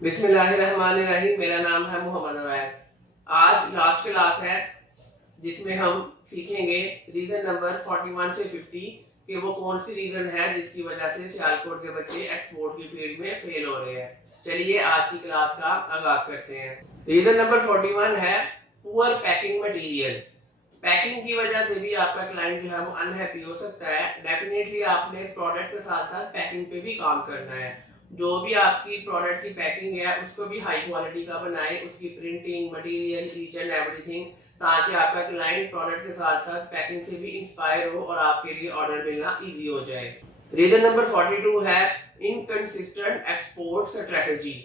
बिस्मिल्लाहिर्रहमानिर्रहीम। मेरा नाम है मोहम्मद अवैस। आज लास्ट क्लास है जिसमें हम सीखेंगे रीज़न नंबर 41 से 50 कि वो कौन सी रीज़न है जिसकी वजह से सियालकोट के बच्चे एक्सपोर्ट की फील्ड में फेल हो रहे हैं। चलिए आज की क्लास का आगाज करते हैं। रीज़न नंबर 41 है पुअर पैकिंग मटेरियल। पैकिंग की वजह से भी आपका क्लाइंट जो है वो अनहैप्पी हो सकता है। डेफिनेटली आपने प्रोडक्ट के साथ साथ पैकिंग पे भी काम करना है। जो भी आपकी प्रोडक्ट की पैकिंग है उसको भी हाई क्वालिटी का बनाएं, उसकी printing material each and everything, ताकि आपका क्लाइंट प्रोडक्ट के साथ साथ पैकिंग से भी इंस्पायर हो और आपके लिए ऑर्डर मिलना ईजी हो जाए। रीजन नंबर 42 है इनकंसिस्टेंट एक्सपोर्ट स्ट्रेटजी।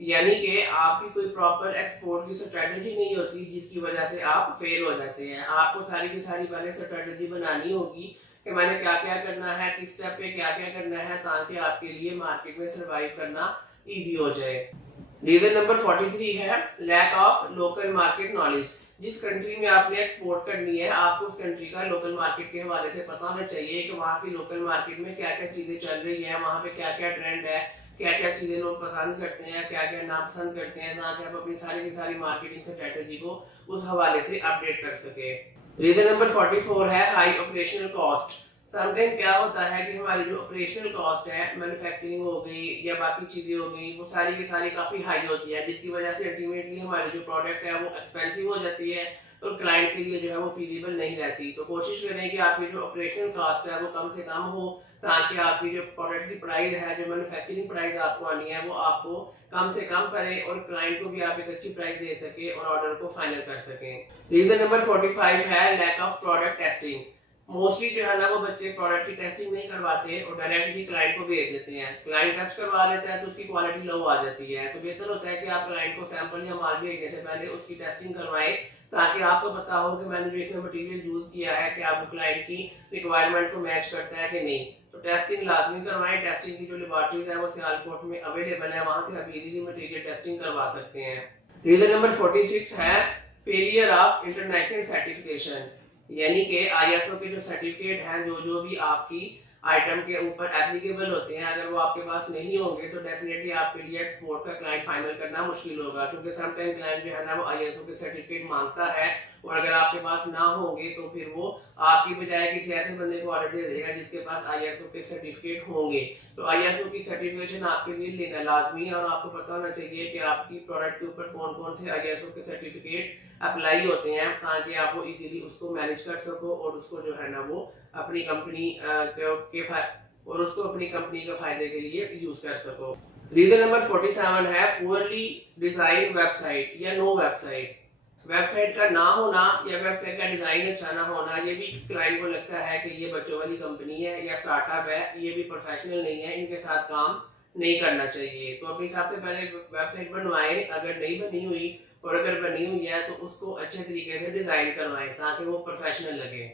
यानी कि आपकी कोई प्रॉपर एक्सपोर्ट की स्ट्रेटजी नहीं होती जिसकी वजह से आप फेल हो जाते हैं। आपको सारी की सारी पहले स्ट्रेटजी बनानी होगी कि मैंने क्या क्या करना है, किस स्टेप पे क्या क्या करना है, ताकि आपके लिए मार्केट में सरवाइव करना इजी हो जाए। रीजन नंबर 43 है lack of local market knowledge. जिस कंट्री में आपने एक्सपोर्ट करनी है आपको उस कंट्री का लोकल मार्केट के हवाले से पता होना चाहिए कि वहाँ की लोकल मार्केट में क्या क्या चीज़ें चल रही है, वहाँ पे क्या क्या ट्रेंड है, क्या क्या चीज़ें लोग पसंद करते हैं, क्या क्या नापसंद करते हैं, ताकि आप अपनी सारी की सारी मार्केटिंग स्ट्रेटेजी को उस हवाले से अपडेट कर सके। रीजन नंबर 44 है हाई ऑपरेशनल कॉस्ट। समटाइम क्या होता है कि हमारी जो ऑपरेशनल कॉस्ट है, मैन्युफैक्चरिंग हो गई या बाकी चीज़ें हो गई, वो सारी की सारी काफ़ी हाई होती है, जिसकी वजह से अल्टीमेटली हमारी जो प्रोडक्ट है वो एक्सपेंसिव हो जाती है और क्लाइंट के लिए जो है वो फीजिबल नहीं रहती। तो कोशिश करें कि आपकी जो ऑपरेशनल कॉस्ट है वो कम से कम हो, ताकि आपकी जो प्रोडक्ट की प्राइस है, जो मैन्युफैक्चरिंग प्राइस आपको आनी है, वो आपको कम से कम पड़े और क्लाइंट को भी आप एक अच्छी प्राइस दे सके और ऑर्डर को फाइनल कर सकें। रीजन नंबर 45 है lack of product testing. Mostly जो है ना वो बच्चे प्रोडक्ट की टेस्टिंग नहीं करवाते और डायरेक्टली क्लाइंट को भेज देते हैं। क्लाइंट टेस्ट करवा लेता है तो उसकी क्वालिटी लो आ जाती है। तो बेहतर होता है कि आप क्लाइंट को सैंपल या माल भेजने से पहले उसकी टेस्टिंग करवाएं, ताकि आपको पता हो कि मैंने जो इसमें मटेरियल यूज किया है कि आप क्लाइंट की रिक्वायरमेंट को मैच करता है कि नहीं। तो टेस्टिंग लाजमी करवाएं। टेस्टिंग की जो लेबॉर्ट्रीज है वो सियालकोट में अवेलेबल है, वहां से आप इजीली मटेरियल टेस्टिंग करवा सकते हैं। रीजन नंबर 46 है फेलियर ऑफ इंटरनेशनल सर्टिफिकेशन। यानी कि आईएसओ के जो सर्टिफिकेट हैं, जो जो भी आपकी आइटम के ऊपर एप्लीकेबल होते हैं, अगर वो आपके पास नहीं होंगे तो डेफिनेटली आपके लिए एक्सपोर्ट का क्लाइंट फाइनल करना मुश्किल होगा, क्योंकि समटाइम क्लाइंट जो है ना वो आईएसओ के सर्टिफिकेट मांगता है और अगर आपके पास ना होंगे तो फिर वो आपकी बजाय किसी ऐसे बंदे को ऑर्डर दे देगा जिसके पास आईएसओ के सर्टिफिकेट होंगे। तो आईएसओ की सर्टिफिकेशन आपके लिए लेना लाजमी है और आपको पता होना चाहिए कि आपकी प्रोडक्ट के ऊपर कौन कौन से आईएसओ के सर्टिफिकेट अप्लाई होते हैं, ताकि आप वो इजीली उसको मैनेज कर सको और उसको जो है ना वो अपनी कंपनी और उसको अपनी कंपनी के फायदे के लिए यूज कर सको। रीजन नंबर 47 है पुअरली डिजाइन वेबसाइट या नो वेबसाइट। वेबसाइट का ना होना या वेबसाइट का डिजाइन अच्छा ना होना, ये भी क्लाइंट को लगता है कि ये बच्चों वाली कंपनी है या स्टार्टअप है, ये भी प्रोफेशनल नहीं है, इनके साथ काम नहीं करना चाहिए। तो अपनी सबसे पहले वेबसाइट बनवाएं, अगर नहीं बनी हुई और अगर बनी हुई है तो उसको अच्छे तरीके से डिजाइन करवाएं ताकि वो प्रोफेशनल लगे।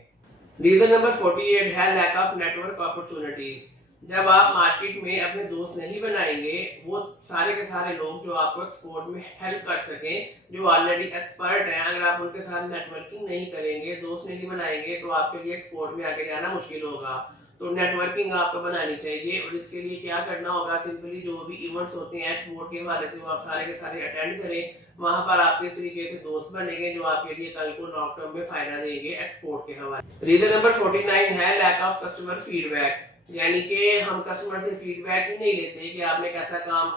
रीजन नंबर 48 है लैक ऑफ नेटवर्क अपॉर्चुनिटीज। जब आप मार्केट में अपने दोस्त नहीं बनाएंगे, वो सारे के सारे लोग जो आपको एक्सपोर्ट में हेल्प कर सकें, जो ऑलरेडी एक्सपर्ट हैं, अगर आप उनके साथ नेटवर्किंग नहीं करेंगे, दोस्त नहीं बनाएंगे, तो आपके लिए एक्सपोर्ट में आगे जाना मुश्किल होगा। तो नेटवर्किंग आपको बनानी चाहिए और इसके लिए क्या करना होगा, सिंपली जो भी इवेंट्स होते हैं एक्सपोर्ट के हवाले से वो आप सारे के सारे अटेंड करें। वहां पर आपके इस तरीके से दोस्त बनेंगे जो आपके लिए कल को लॉन्ग टर्म में फायदा देंगे एक्सपोर्ट के हवाले। रीजन नंबर 49 है लैक ऑफ कस्टमर फीडबैक। यानी कि हम कस्टमर से फीडबैक ही नहीं लेते कि आपने कैसा काम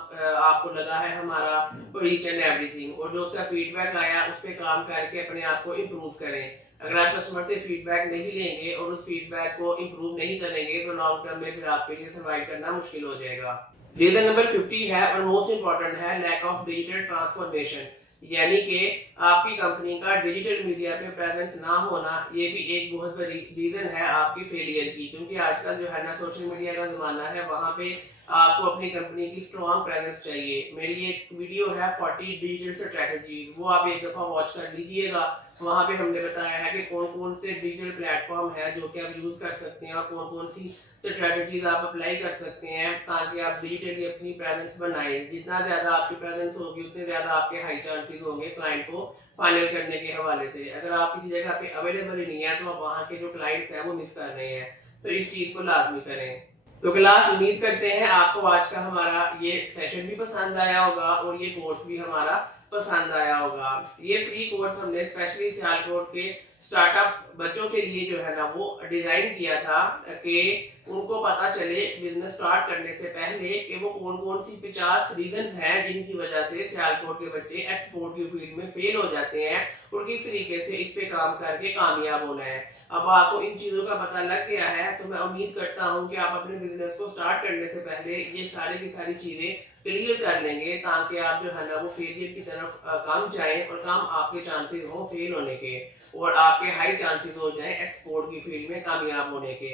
आपको लगा है हमारा और ईच एंड एवरीथिंग, और जो उसका फीडबैक आया उस पर काम करके अपने आप को इम्प्रूव करें। अगर आप कस्टमर से फीडबैक नहीं लेंगे और उस फीडबैक को इम्प्रूव नहीं करेंगे तो लॉन्ग टर्म में फिर आपके लिए सर्वाइव करना मुश्किल हो जाएगा। रीजन नंबर 50 है और मोस्ट इंपॉर्टेंट है लैक ऑफ डिजिटल ट्रांसफॉर्मेशन। यानी कि आपकी कंपनी का डिजिटल मीडिया पे प्रेजेंस ना होना, ये भी एक बहुत बड़ी रीजन है आपकी फेलियर की, क्योंकि आजकल जो है ना सोशल मीडिया का जमाना है, वहाँ पे आपको अपनी कंपनी की स्ट्रॉन्ग प्रेजेंस चाहिए। मेरी एक वीडियो है 40 डिजिटल स्ट्रेटजीज, वो आप एक दफ़ा वॉच कर लीजिएगा। वहाँ पे हमने बताया है कि कौन कौन से डिजिटल प्लेटफॉर्म है जो कि आप यूज़ कर सकते हैं और कौन कौन सी स्ट्रेटजीज आप अप्लाई कर सकते हैं, ताकि आप डिजिटली अपनी प्रेजेंस बनाएं। जितना ज़्यादा आपकी प्रेजेंस होगी उतने ज़्यादा आपके हाई चांसेस होंगे क्लाइंट को फाइनल करने के हवाले से। अगर आप किसी जगह पे अवेलेबल ही नहीं है तो आप वहाँ के जो क्लाइंट्स हैं वो मिस कर रहे हैं, तो इस चीज़ को लाजमी करें। तो क्लास उम्मीद करते हैं आपको आज का हमारा ये सेशन भी पसंद आया होगा और ये कोर्स भी हमारा पसंद आया होगा। ये फ्री कोर्स हमने स्पेशली सियालकोट के स्टार्टअप बच्चों के लिए जो है ना वो डिजाइन किया था कि उनको पता चले बिजनेस स्टार्ट करने से पहले कि वो कौन कौन सी 50 रीजंस हैं जिनकी वजह से सियालकोट के बच्चे एक्सपोर्ट की फील्ड में फेल हो जाते हैं और किस तरीके से इस पे काम करके कामयाब होना है। अब आपको इन चीज़ों का पता लग गया है तो मैं उम्मीद करता हूँ कि आप अपने बिजनेस को स्टार्ट करने से पहले ये सारी की सारी चीज़ें क्लियर कर लेंगे ताकि आप जो है ना वो फेलियर की तरफ कम जाएं और कम आपके चांसेस हो फेल होने के और आपके हाई चांसेस हो जाएं एक्सपोर्ट की फील्ड में कामयाब होने के।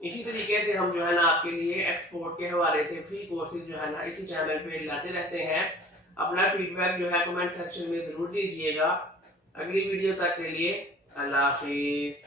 इसी तरीके से हम जो है ना आपके लिए एक्सपोर्ट के हवाले से फ्री कोर्सेज जो है ना इसी चैनल पे लाते रहते हैं। अपना फीडबैक जो है कमेंट सेक्शन में ज़रूर दीजिएगा। अगली वीडियो तक के लिए अल्लाह हाफिज़।